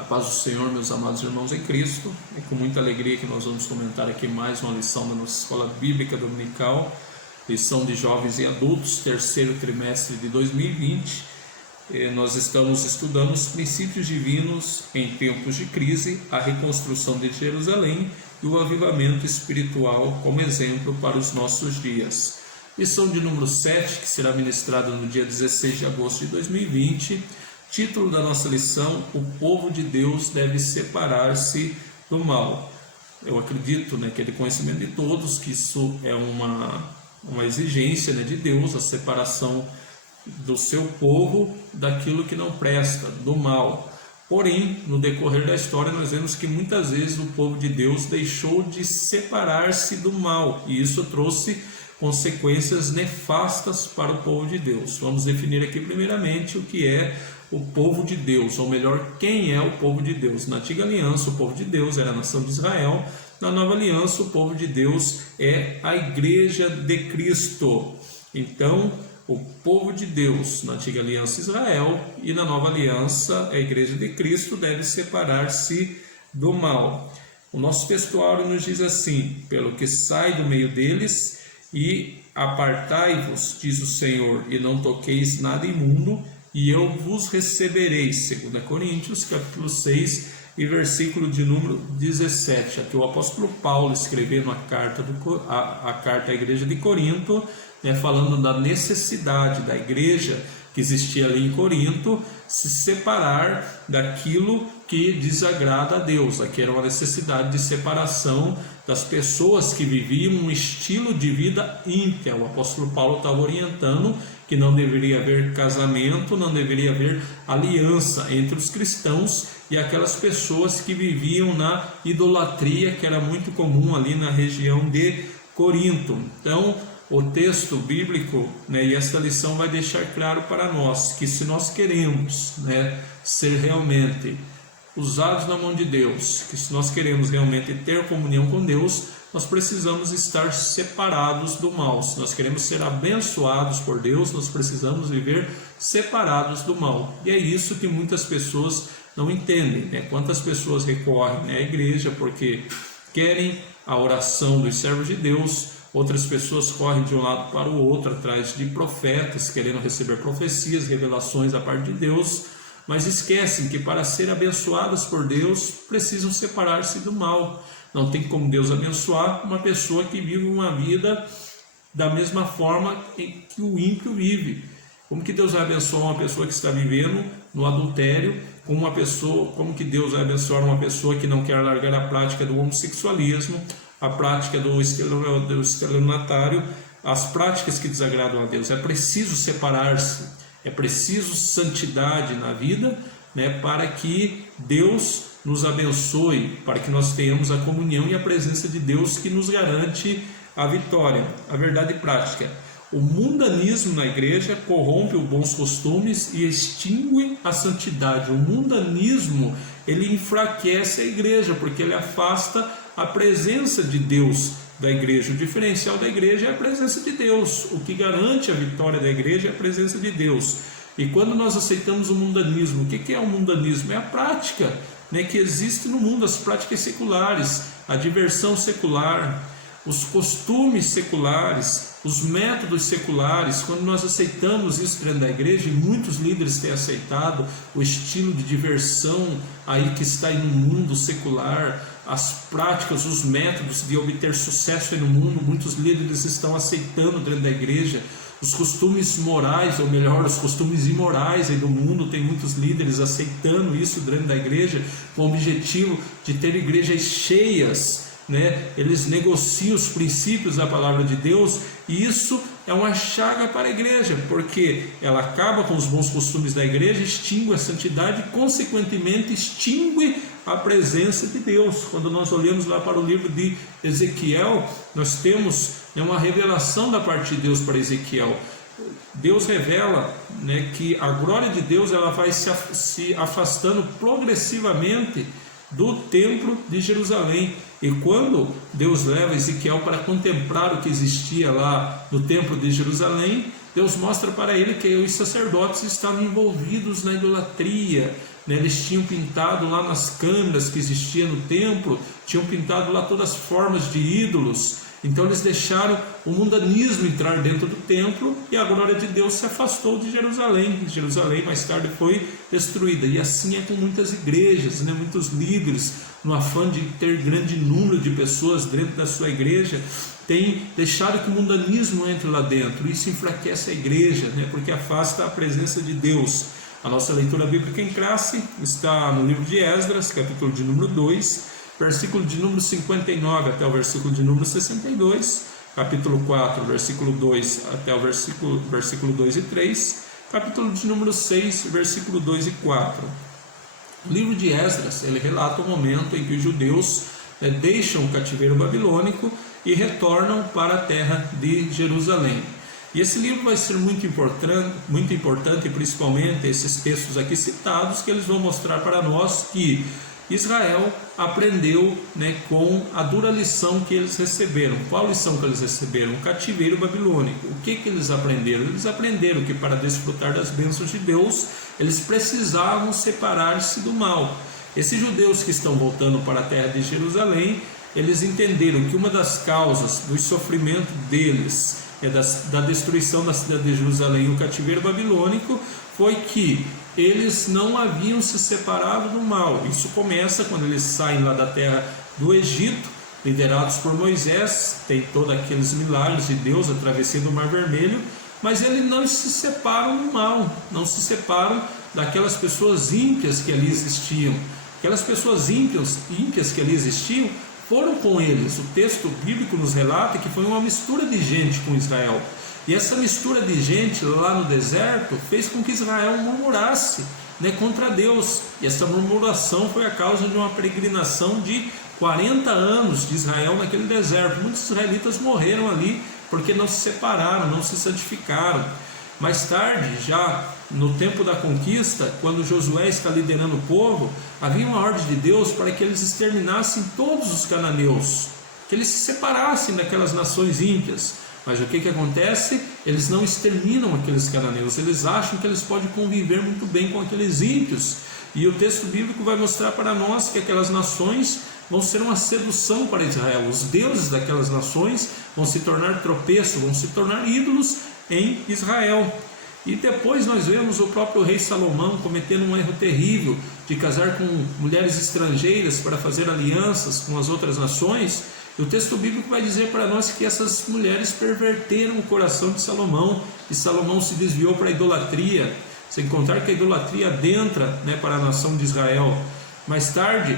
A paz do Senhor, meus amados irmãos em Cristo. É com muita alegria que nós vamos comentar aqui mais uma lição da nossa Escola Bíblica Dominical, lição de jovens e adultos, terceiro trimestre de 2020. Nós estamos estudando os princípios divinos em tempos de crise, a reconstrução de Jerusalém e o avivamento espiritual como exemplo para os nossos dias. Lição de número 7, que será ministrada no dia 16 de agosto de 2020. Título da nossa lição: o povo de Deus deve separar-se do mal. Eu acredito que é de conhecimento de todos que isso é uma exigência de Deus, a separação do seu povo daquilo que não presta, do mal. Porém, no decorrer da história, nós vemos que muitas vezes o povo de Deus deixou de separar-se do mal, e isso trouxe consequências nefastas para o povo de Deus. Vamos definir aqui primeiramente o que é o povo de Deus, ou melhor, quem é o povo de Deus. Na antiga aliança, o povo de Deus era a nação de Israel. Na nova aliança, o povo de Deus é a igreja de Cristo. Então, o povo de Deus, na antiga aliança, Israel, e na nova aliança, a igreja de Cristo, deve separar-se do mal. O nosso textuário nos diz assim: pelo que sai do meio deles, e apartai-vos, diz o Senhor, e não toqueis nada imundo, e eu vos receberei. 2 Coríntios, capítulo 6, e versículo de número 17. Aqui o apóstolo Paulo escrevendo a carta à igreja de Corinto, falando da necessidade da igreja que existia ali em Corinto se separar daquilo que desagrada a Deus. Aqui era uma necessidade de separação das pessoas que viviam um estilo de vida ímpio. O apóstolo Paulo estava orientando que não deveria haver casamento, não deveria haver aliança entre os cristãos e aquelas pessoas que viviam na idolatria, que era muito comum ali na região de Corinto. Então, o texto bíblico, e esta lição vai deixar claro para nós que se nós queremos ser realmente usados na mão de Deus, que se nós queremos realmente ter comunhão com Deus, nós precisamos estar separados do mal. Se nós queremos ser abençoados por Deus, nós precisamos viver separados do mal. E é isso que muitas pessoas não entendem. Quantas pessoas recorrem à igreja porque querem a oração dos servos de Deus. Outras pessoas correm de um lado para o outro atrás de profetas, querendo receber profecias, revelações da parte de Deus, mas esquecem que para ser abençoadas por Deus precisam separar-se do mal. Não tem como Deus abençoar uma pessoa que vive uma vida da mesma forma que o ímpio vive. Como que Deus vai abençoar uma pessoa que está vivendo no adultério? Como que Deus vai abençoar uma pessoa que não quer largar a prática do homossexualismo, a prática do estelionatário, as práticas que desagradam a Deus? É preciso separar-se, é preciso santidade na vida, para que Deus nos abençoe, para que nós tenhamos a comunhão e a presença de Deus que nos garante a vitória. A verdade prática: o mundanismo na igreja corrompe os bons costumes e extingue a santidade. O mundanismo, ele enfraquece a igreja, porque ele afasta a presença de Deus da igreja. O diferencial da igreja é a presença de Deus. O que garante a vitória da igreja é a presença de Deus. E quando nós aceitamos o mundanismo, o que é o mundanismo? É a prática que existe no mundo, as práticas seculares, a diversão secular, os costumes seculares, os métodos seculares. Quando nós aceitamos isso dentro da igreja, e muitos líderes têm aceitado o estilo de diversão aí que está aí no mundo secular, as práticas, os métodos de obter sucesso aí no mundo, muitos líderes estão aceitando dentro da igreja. Os costumes morais, ou melhor, os costumes imorais aí do mundo, tem muitos líderes aceitando isso dentro da igreja, com o objetivo de ter igrejas cheias. Eles negociam os princípios da palavra de Deus, e isso é uma chaga para a igreja, porque ela acaba com os bons costumes da igreja, extingue a santidade e, consequentemente, extingue a presença de Deus. Quando nós olhamos lá para o livro de Ezequiel, nós temos uma revelação da parte de Deus para Ezequiel. Deus revela que a glória de Deus ela vai se afastando progressivamente do templo de Jerusalém. E quando Deus leva Ezequiel para contemplar o que existia lá no templo de Jerusalém, Deus mostra para ele que os sacerdotes estavam envolvidos na idolatria, né? Eles tinham pintado lá nas câmeras que existiam no templo, tinham pintado lá todas as formas de ídolos. Então eles deixaram o mundanismo entrar dentro do templo e a glória de Deus se afastou de Jerusalém. Jerusalém mais tarde foi destruída. E assim é com muitas igrejas, né? Muitos líderes, no afã de ter grande número de pessoas dentro da sua igreja, tem deixado que o mundanismo entre lá dentro. Isso enfraquece a igreja, né? Porque afasta a presença de Deus. A nossa leitura bíblica em classe está no livro de Esdras, capítulo de número 2, versículo de número 59 até o versículo de número 62, capítulo 4, versículo 2 até o versículo 2 e 3, capítulo de número 6, versículo 2 e 4. O livro de Esdras, ele relata o momento em que os judeus deixam o cativeiro babilônico e retornam para a terra de Jerusalém. E esse livro vai ser muito importante, principalmente esses textos aqui citados, que eles vão mostrar para nós que Israel aprendeu, né, com a dura lição que eles receberam. Qual lição que eles receberam? O cativeiro babilônico. O que eles aprenderam? Eles aprenderam que para desfrutar das bênçãos de Deus, eles precisavam separar-se do mal. Esses judeus que estão voltando para a terra de Jerusalém, eles entenderam que uma das causas do sofrimento deles, da destruição da cidade de Jerusalém, o cativeiro babilônico, foi que eles não haviam se separado do mal. Isso começa quando eles saem lá da terra do Egito, liderados por Moisés, tem todos aqueles milagres de Deus, a travessia do Mar Vermelho, mas eles não se separam do mal, não se separam daquelas pessoas ímpias que ali existiam. Aquelas pessoas ímpias que ali existiam foram com eles. O texto bíblico nos relata que foi uma mistura de gente com Israel. E essa mistura de gente lá no deserto fez com que Israel murmurasse, né, contra Deus. E essa murmuração foi a causa de uma peregrinação de 40 anos de Israel naquele deserto. Muitos israelitas morreram ali porque não se separaram, não se santificaram. Mais tarde, já no tempo da conquista, quando Josué está liderando o povo, havia uma ordem de Deus para que eles exterminassem todos os cananeus, que eles se separassem daquelas nações ímpias. Mas o que acontece? Eles não exterminam aqueles cananeus, eles acham que eles podem conviver muito bem com aqueles ímpios. E o texto bíblico vai mostrar para nós que aquelas nações vão ser uma sedução para Israel. Os deuses daquelas nações vão se tornar tropeço, vão se tornar ídolos em Israel. E depois nós vemos o próprio rei Salomão cometendo um erro terrível de casar com mulheres estrangeiras para fazer alianças com as outras nações. E o texto bíblico vai dizer para nós que essas mulheres perverteram o coração de Salomão, e Salomão se desviou para a idolatria, sem contar que a idolatria adentra, né, para a nação de Israel. Mais tarde,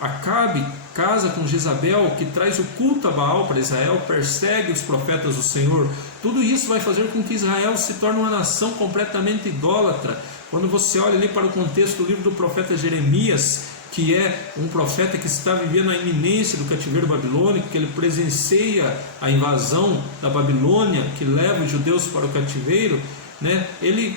Acabe casa com Jezabel, que traz o culto a Baal para Israel, persegue os profetas do Senhor. Tudo isso vai fazer com que Israel se torne uma nação completamente idólatra. Quando você olha ali para o contexto do livro do profeta Jeremias, que é um profeta que está vivendo a iminência do cativeiro babilônico, que ele presencia a invasão da Babilônia, que leva os judeus para o cativeiro, né? Ele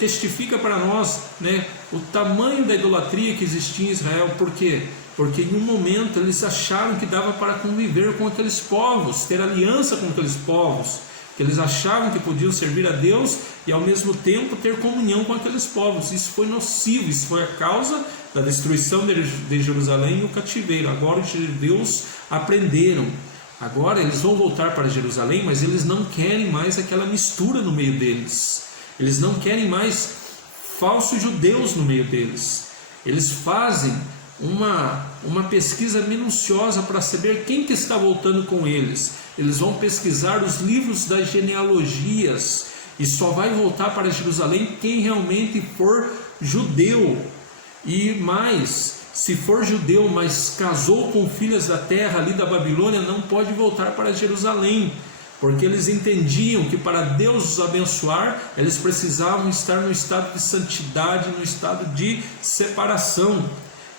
testifica para nós, né, o tamanho da idolatria que existia em Israel. Por quê? Porque em um momento eles acharam que dava para conviver com aqueles povos, ter aliança com aqueles povos, que eles achavam que podiam servir a Deus e ao mesmo tempo ter comunhão com aqueles povos. Isso foi nocivo, isso foi a causa da destruição de Jerusalém e o cativeiro. Agora os judeus aprenderam. Agora eles vão voltar para Jerusalém, mas eles não querem mais aquela mistura no meio deles. Eles não querem mais falsos judeus no meio deles. Eles fazem uma pesquisa minuciosa para saber quem que está voltando com eles. Eles vão pesquisar os livros das genealogias e só vai voltar para Jerusalém quem realmente for judeu. E mais, se for judeu, mas casou com filhas da terra ali da Babilônia, não pode voltar para Jerusalém, porque eles entendiam que para Deus os abençoar, eles precisavam estar no estado de santidade, no estado de separação.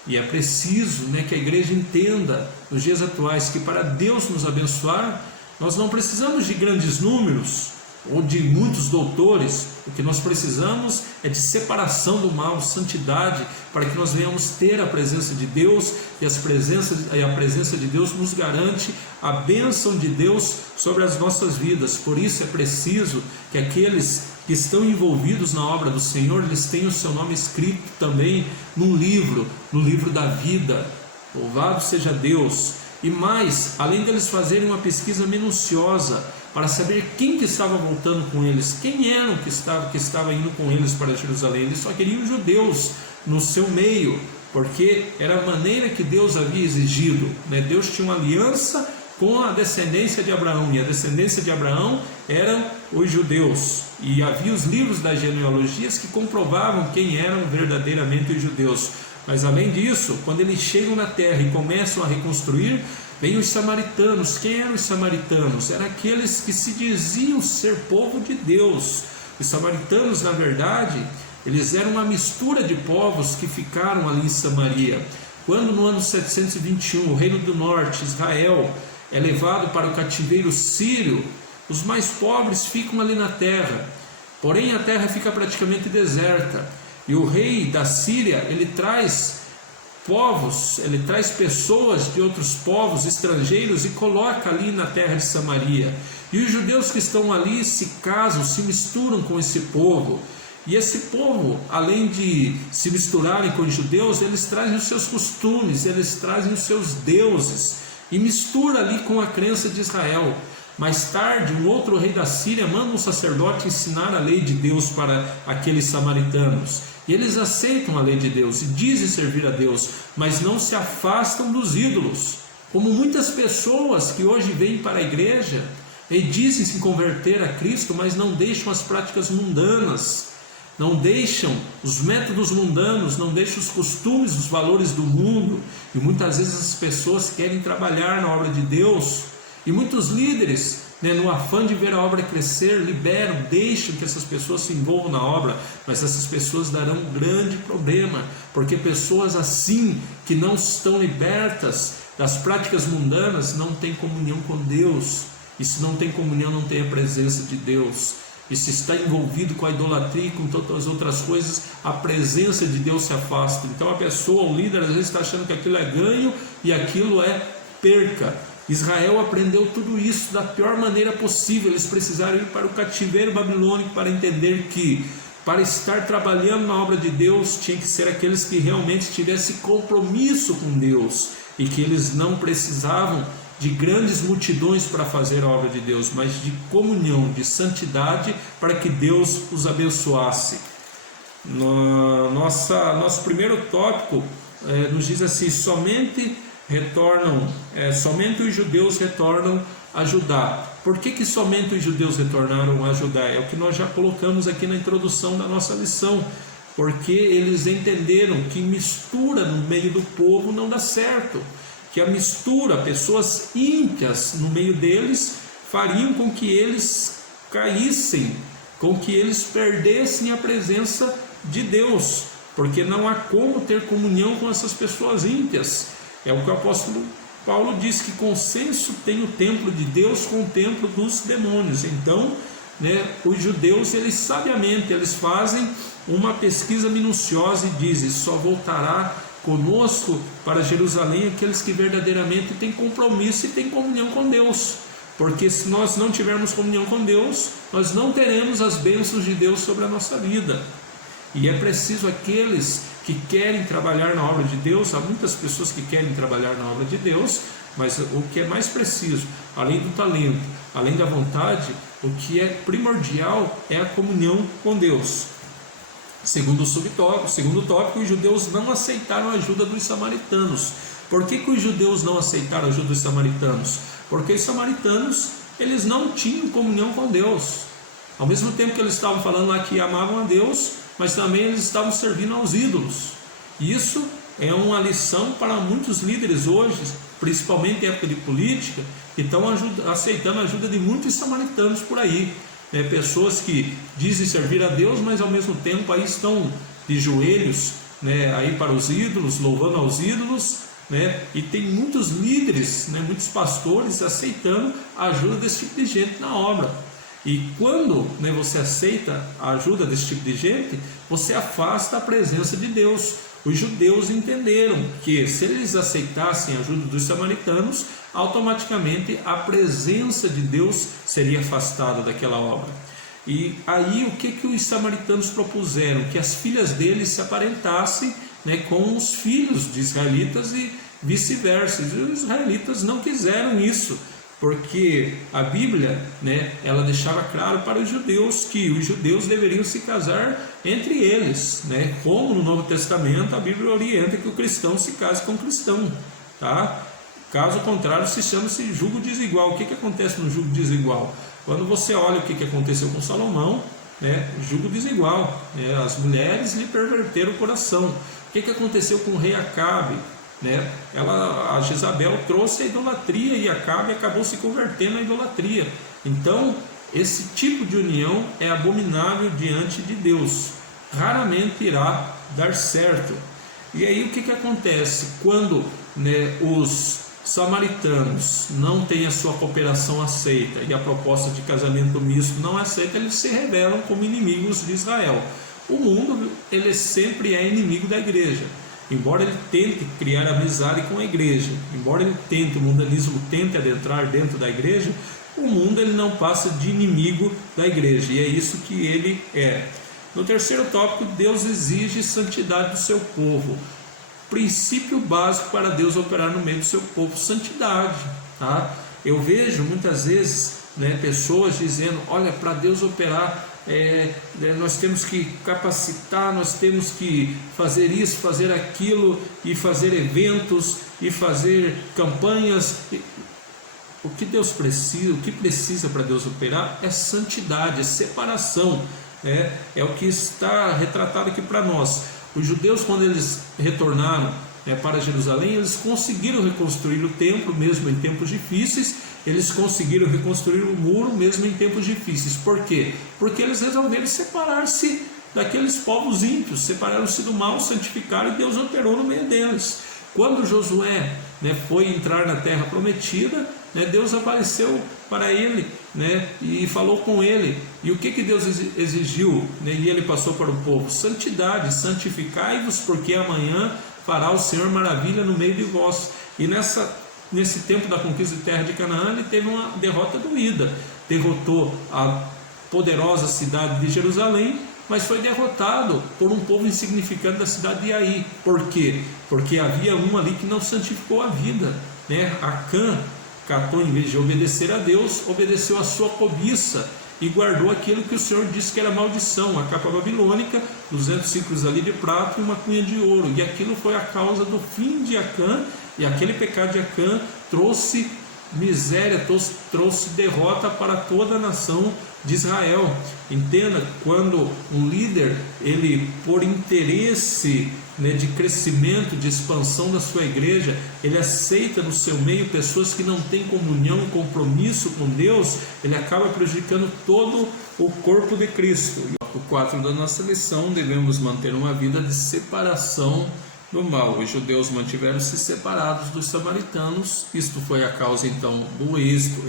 E é preciso, né, que a igreja entenda nos dias atuais que para Deus nos abençoar, nós não precisamos de grandes números, ou de muitos doutores. O que nós precisamos é de separação do mal, santidade, para que nós venhamos ter a presença de Deus, e a presença de Deus nos garante a bênção de Deus sobre as nossas vidas. Por isso é preciso que aqueles que estão envolvidos na obra do Senhor, eles tenham o seu nome escrito também num livro, no livro da vida. Louvado seja Deus! E mais, além deles fazerem uma pesquisa minuciosa para saber quem que estava voltando com eles, quem eram que estava indo com eles para Jerusalém, eles só queriam judeus no seu meio, porque era a maneira que Deus havia exigido, né? Deus tinha uma aliança com a descendência de Abraão, e a descendência de Abraão eram os judeus, e havia os livros das genealogias que comprovavam quem eram verdadeiramente os judeus. Mas além disso, quando eles chegam na terra e começam a reconstruir, vêm os samaritanos. Quem eram os samaritanos? Eram aqueles que se diziam ser povo de Deus. Os samaritanos, na verdade, eles eram uma mistura de povos que ficaram ali em Samaria. Quando no ano 721 o reino do norte, Israel, é levado para o cativeiro sírio, os mais pobres ficam ali na terra, porém a terra fica praticamente deserta, e o rei da Síria, ele traz povos, ele traz pessoas de outros povos estrangeiros e coloca ali na terra de Samaria, e os judeus que estão ali se casam, se misturam com esse povo. E esse povo, além de se misturarem com os judeus, eles trazem os seus costumes, eles trazem os seus deuses, e mistura ali com a crença de Israel. Mais tarde, um outro rei da Síria manda um sacerdote ensinar a lei de Deus para aqueles samaritanos. E eles aceitam a lei de Deus e dizem servir a Deus, mas não se afastam dos ídolos. Como muitas pessoas que hoje vêm para a igreja e dizem se converter a Cristo, mas não deixam as práticas mundanas, não deixam os métodos mundanos, não deixam os costumes, os valores do mundo. E muitas vezes as pessoas querem trabalhar na obra de Deus, e muitos líderes, no afã de ver a obra crescer, liberam, deixam que essas pessoas se envolvam na obra, mas essas pessoas darão um grande problema, porque pessoas assim, que não estão libertas das práticas mundanas, não têm comunhão com Deus, e se não tem comunhão, não tem a presença de Deus. E se está envolvido com a idolatria e com todas as outras coisas, a presença de Deus se afasta. Então a pessoa, o líder, às vezes está achando que aquilo é ganho e aquilo é perca. Israel aprendeu tudo isso da pior maneira possível. Eles precisaram ir para o cativeiro babilônico para entender que, para estar trabalhando na obra de Deus, tinha que ser aqueles que realmente tivessem compromisso com Deus, e que eles não precisavam de grandes multidões para fazer a obra de Deus, mas de comunhão, de santidade, para que Deus os abençoasse. Nosso primeiro tópico nos diz assim: somente os judeus retornam a Judá. Por que somente os judeus retornaram a Judá? É o que nós já colocamos aqui na introdução da nossa lição, porque eles entenderam que mistura no meio do povo não dá certo, que a mistura, pessoas ímpias no meio deles, fariam com que eles caíssem, com que eles perdessem a presença de Deus, porque não há como ter comunhão com essas pessoas ímpias. É o que o apóstolo Paulo diz, que consenso tem o templo de Deus com o templo dos demônios. Então, os judeus, eles sabiamente, eles fazem uma pesquisa minuciosa e dizem: só voltará conosco para Jerusalém aqueles que verdadeiramente têm compromisso e têm comunhão com Deus, porque se nós não tivermos comunhão com Deus, nós não teremos as bênçãos de Deus sobre a nossa vida. E é preciso aqueles que querem trabalhar na obra de Deus. Há muitas pessoas que querem trabalhar na obra de Deus, mas o que é mais preciso, além do talento, além da vontade, o que é primordial é a comunhão com Deus. Segundo tópico, os judeus não aceitaram a ajuda dos samaritanos. Por que os judeus não aceitaram a ajuda dos samaritanos? Porque os samaritanos, eles não tinham comunhão com Deus. Ao mesmo tempo que eles estavam falando lá que amavam a Deus, mas também eles estavam servindo aos ídolos. Isso é uma lição para muitos líderes hoje, principalmente em época de política, que estão aceitando a ajuda de muitos samaritanos por aí. Pessoas que dizem servir a Deus, mas ao mesmo tempo aí estão de joelhos, aí para os ídolos, louvando aos ídolos, e tem muitos líderes, muitos pastores aceitando a ajuda desse tipo de gente na obra. E quando, né, você aceita a ajuda desse tipo de gente, você afasta a presença de Deus. Os judeus entenderam que se eles aceitassem a ajuda dos samaritanos, automaticamente a presença de Deus seria afastada daquela obra. E aí o que os samaritanos propuseram? Que as filhas deles se aparentassem, né, com os filhos de israelitas e vice-versa. E os israelitas não quiseram isso, porque a Bíblia, né, ela deixava claro para os judeus que os judeus deveriam se casar entre eles, né, como no Novo Testamento a Bíblia orienta que o cristão se case com o cristão, tá? Caso contrário, se chama-se jugo desigual. O que acontece no jugo desigual? Quando você olha o que aconteceu com Salomão, né, jugo desigual, né, as mulheres lhe perverteram o coração. O que aconteceu com o rei Acabe? Né? A Jezabel trouxe a idolatria e Acabe acabou se convertendo à idolatria. Então, esse tipo de união é abominável diante de Deus, raramente irá dar certo. E aí o que acontece? Quando, né, os samaritanos não têm a sua cooperação aceita e a proposta de casamento misto não aceita, eles se revelam como inimigos de Israel. O mundo, ele sempre é inimigo da igreja. Embora ele tente criar amizade com a igreja, embora ele tente, o mundanismo tente adentrar dentro da igreja, o mundo ele não passa de inimigo da igreja, e é isso que ele é. No terceiro tópico, Deus exige santidade do seu povo. Princípio básico para Deus operar no meio do seu povo: santidade, tá? Eu vejo muitas vezes, né, pessoas dizendo: olha, para Deus operar, nós temos que capacitar, nós temos que fazer isso, fazer aquilo, e fazer eventos, e fazer campanhas. O que Deus precisa, o que precisa para Deus operar é santidade, é separação, é o que está retratado aqui para nós. Os judeus, quando eles retornaram, para Jerusalém, eles conseguiram reconstruir o templo mesmo em tempos difíceis. Eles conseguiram reconstruir o muro mesmo em tempos difíceis. Por quê? Porque eles resolveram separar-se daqueles povos ímpios, separaram-se do mal, santificaram, e Deus operou no meio deles. Quando Josué, foi entrar na terra prometida, Deus apareceu para ele, e falou com ele. E o que Deus exigiu, e ele passou para o povo? Santidade: santificai-vos, porque amanhã fará o Senhor maravilha no meio de vós. E nesse tempo da conquista de terra de Canaã, ele teve uma derrota doída. Derrotou a poderosa cidade de Jerusalém, mas foi derrotado por um povo insignificante da cidade de Ai. Por quê? Porque havia um ali que não santificou a vida, Acã catou, em vez de obedecer a Deus, obedeceu a sua cobiça e guardou aquilo que o Senhor disse que era maldição: a capa babilônica, 200 ciclos ali de prata e uma cunha de ouro. E aquilo foi a causa do fim de Acã, e aquele pecado de Acã trouxe miséria, trouxe derrota para toda a nação de Israel. Entenda, quando um líder, ele, por interesse, de crescimento, de expansão da sua igreja, ele aceita no seu meio pessoas que não têm comunhão e compromisso com Deus, ele acaba prejudicando todo o corpo de Cristo. O 4 da nossa lição: devemos manter uma vida de separação do mal. Os judeus mantiveram-se separados dos samaritanos. Isto foi a causa então do êxito,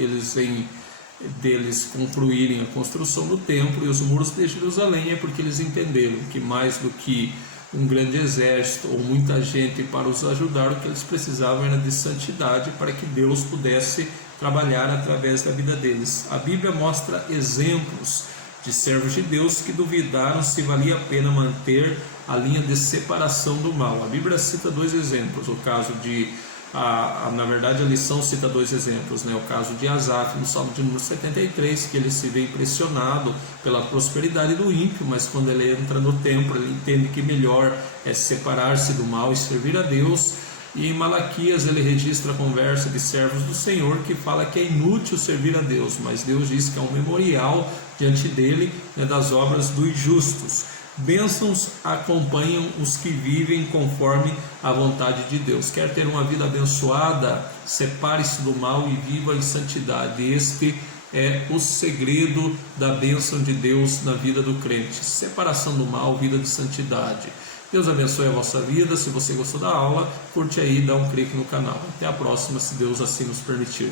deles concluírem a construção do templo e os muros de Jerusalém. É porque eles entenderam que mais do que um grande exército ou muita gente para os ajudar, o que eles precisavam era de santidade, para que Deus pudesse trabalhar através da vida deles. A Bíblia mostra exemplos de servos de Deus que duvidaram se valia a pena manter a linha de separação do mal. A Bíblia cita dois exemplos. O caso de, na verdade a lição cita dois exemplos, o caso de Asaf no Salmo de número 73, que ele se vê impressionado pela prosperidade do ímpio, mas quando ele entra no templo, ele entende que melhor é separar-se do mal e servir a Deus. E em Malaquias ele registra a conversa de servos do Senhor, que fala que é inútil servir a Deus, mas Deus diz que é um memorial diante dele, das obras dos justos. Bênçãos acompanham os que vivem conforme a vontade de Deus. Quer ter uma vida abençoada? Separe-se do mal e viva em santidade. Este é o segredo da bênção de Deus na vida do crente: separação do mal, vida de santidade. Deus abençoe a vossa vida. Se você gostou da aula, curte aí, dá um clique no canal. Até a próxima, se Deus assim nos permitir.